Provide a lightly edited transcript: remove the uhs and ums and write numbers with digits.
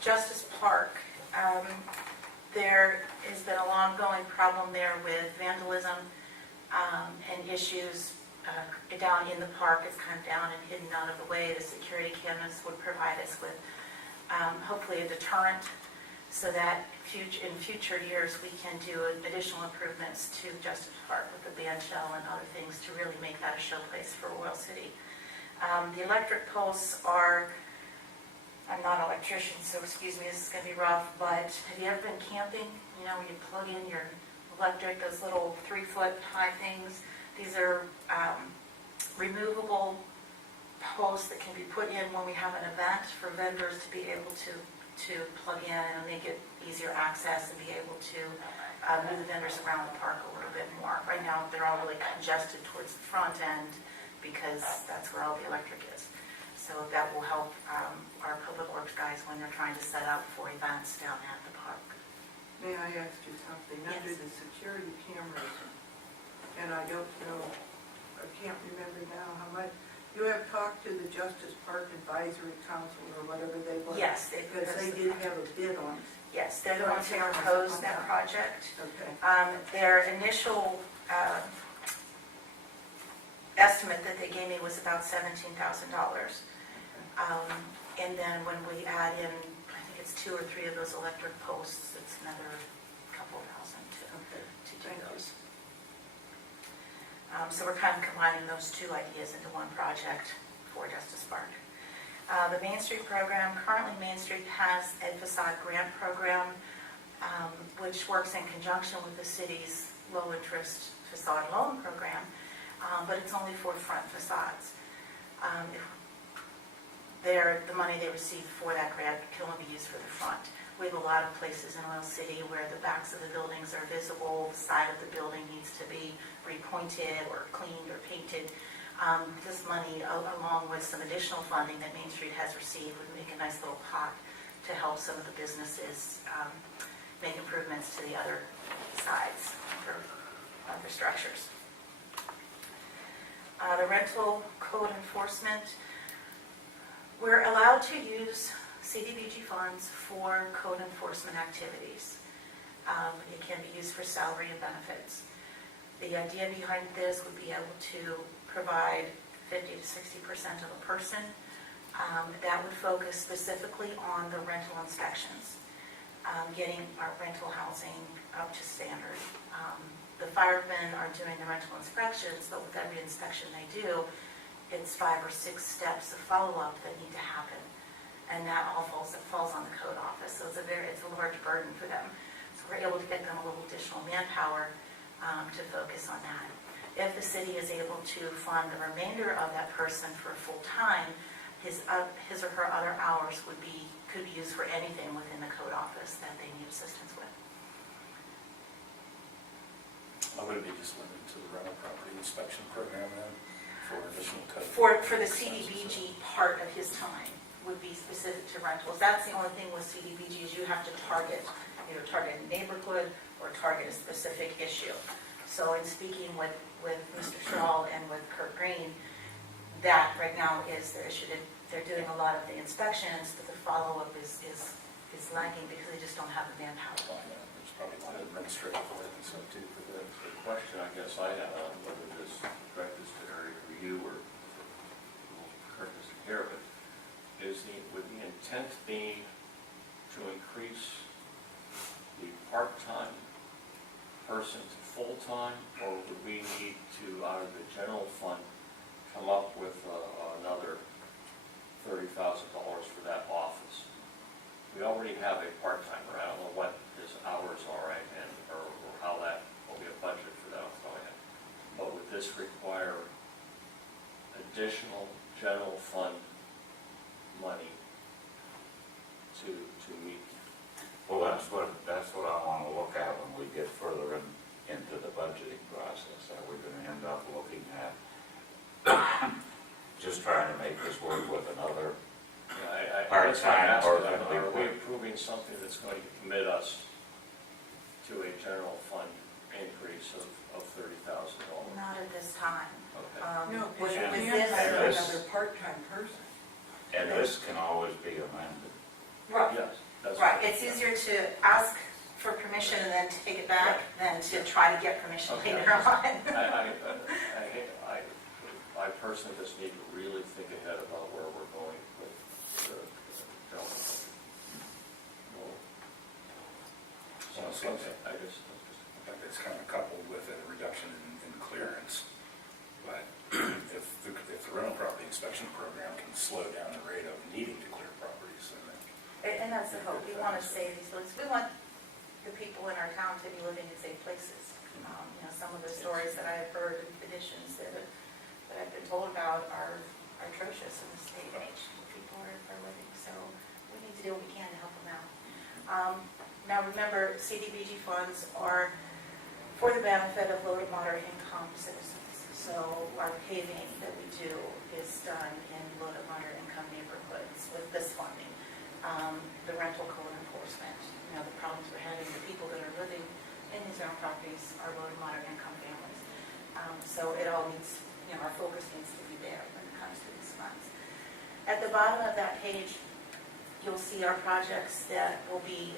Justice Park, there has been a ongoing problem there with vandalism and issues down in the park. It's kind of down and hidden out of the way. The security cameras would provide us with hopefully a deterrent so that in future years we can do additional improvements to Justice Park with the band shell and other things to really make that a showplace for Oil City. The electric posts are, I'm not an electrician, so excuse me, this is going to be rough, but have you ever been camping? You know, where you plug in your electric, those little 3-foot high things. These are removable posts that can be put in when we have an event for vendors to be able to plug in and make it easier access and be able to move the vendors around the park a little bit more. Right now, they're all really congested towards the front end because that's where all the electric is. So that will help our public works guys when they're trying to set up for events down at the park. May I ask you something? Yes. Under the security cameras, and I don't know, I can't remember now how much, you have talked to the Justice Park Advisory Council or whatever they were? Yes, Because they did have a bid on it. Yes, they're the ones who proposed that project. Okay. Their initial estimate that they gave me was about $17,000. And then when we add in, I think it's 2 or 3 of those electric posts, it's another couple thousand to do those. So we're kind of combining those two ideas into one project for Justice Park. The Main Street program, currently Main Street has a facade grant program which works in conjunction with the city's low interest facade loan program, but it's only for front facades. The money they receive for that grant can only be used for the front. We have a lot of places in Oil City where the backs of the buildings are visible, the side of the building needs to be repointed or cleaned or painted. This money, along with some additional funding that Main Street has received, would make a nice little pot to help some of the businesses make improvements to the other sides for other structures. The rental code enforcement, we're allowed to use cdbg funds for code enforcement activities. It can be used for salary and benefits. The idea behind this would be able to provide 50 to 60% of a person. That would focus specifically on the rental inspections, getting our rental housing up to standard. The firemen are doing the rental inspections, but with every inspection they do, it's 5 or 6 steps of follow-up that need to happen. And that all falls on the code office, so it's a large burden for them. So we're able to get them a little additional manpower to focus on that. If the city is able to fund the remainder of that person for full time, his or her other hours could be used for anything within the code office that they need assistance with. Would it be just limited to the rental property inspection program then for additional code? For the cdbg part of his time would be specific to rentals. That's the only thing with cdbg is you have to target either target a neighborhood or target a specific issue. So in speaking with Mr. Strahl and with Kurt Green, that right now is their issue. They're doing a lot of the inspections, but the follow-up is lagging because they just don't have the manpower. Well, yeah, there's probably a lot of administrative work and stuff too for that. The question I guess I have on whether this direct this to area for you or Kurt is here, but would the intent be to increase the part-time person to full-time, or would we need to, out of the general fund, come up with another $30,000 for that office? We already have a part-timer. I don't know what his hours are or how that will be a budget for that. But would this require additional general fund money to meet? Well, that's what I want to look at when we get further into the budgeting process. Are we going to end up looking at just trying to make this work with another part-time or are we approving something that's going to commit us to a general fund increase of $30,000? Not at this time. Okay. No, with because this- hire another part-time person. And this can always be amended. Right. It's easier to ask for permission and then to take it back than to try to get permission Okay. later on. I personally just need to really think ahead about where we're going with the development. Well, So, so- I just, But it's kind of coupled with a reduction in clearance. But if the rental property inspection program can slow down the rate of needing to clear properties, then And that's the hope. We want to save these buildings. We want the people in our town to be living in safe places. Some of the stories that I've heard, and petitions that I've been told about are atrocious in this day and age. People are living, so we need to do what we can to help them out. Now remember, CDBG funds are for the benefit of low to moderate income citizens. So our paving that we do is done in low to moderate income neighborhoods with this funding. The rental code enforcement, the problems we're having, the people that are living in these rental properties are low to moderate income families. So it all needs, our focus needs to be there when it comes to these funds. At the bottom of that page, you'll see our projects that will be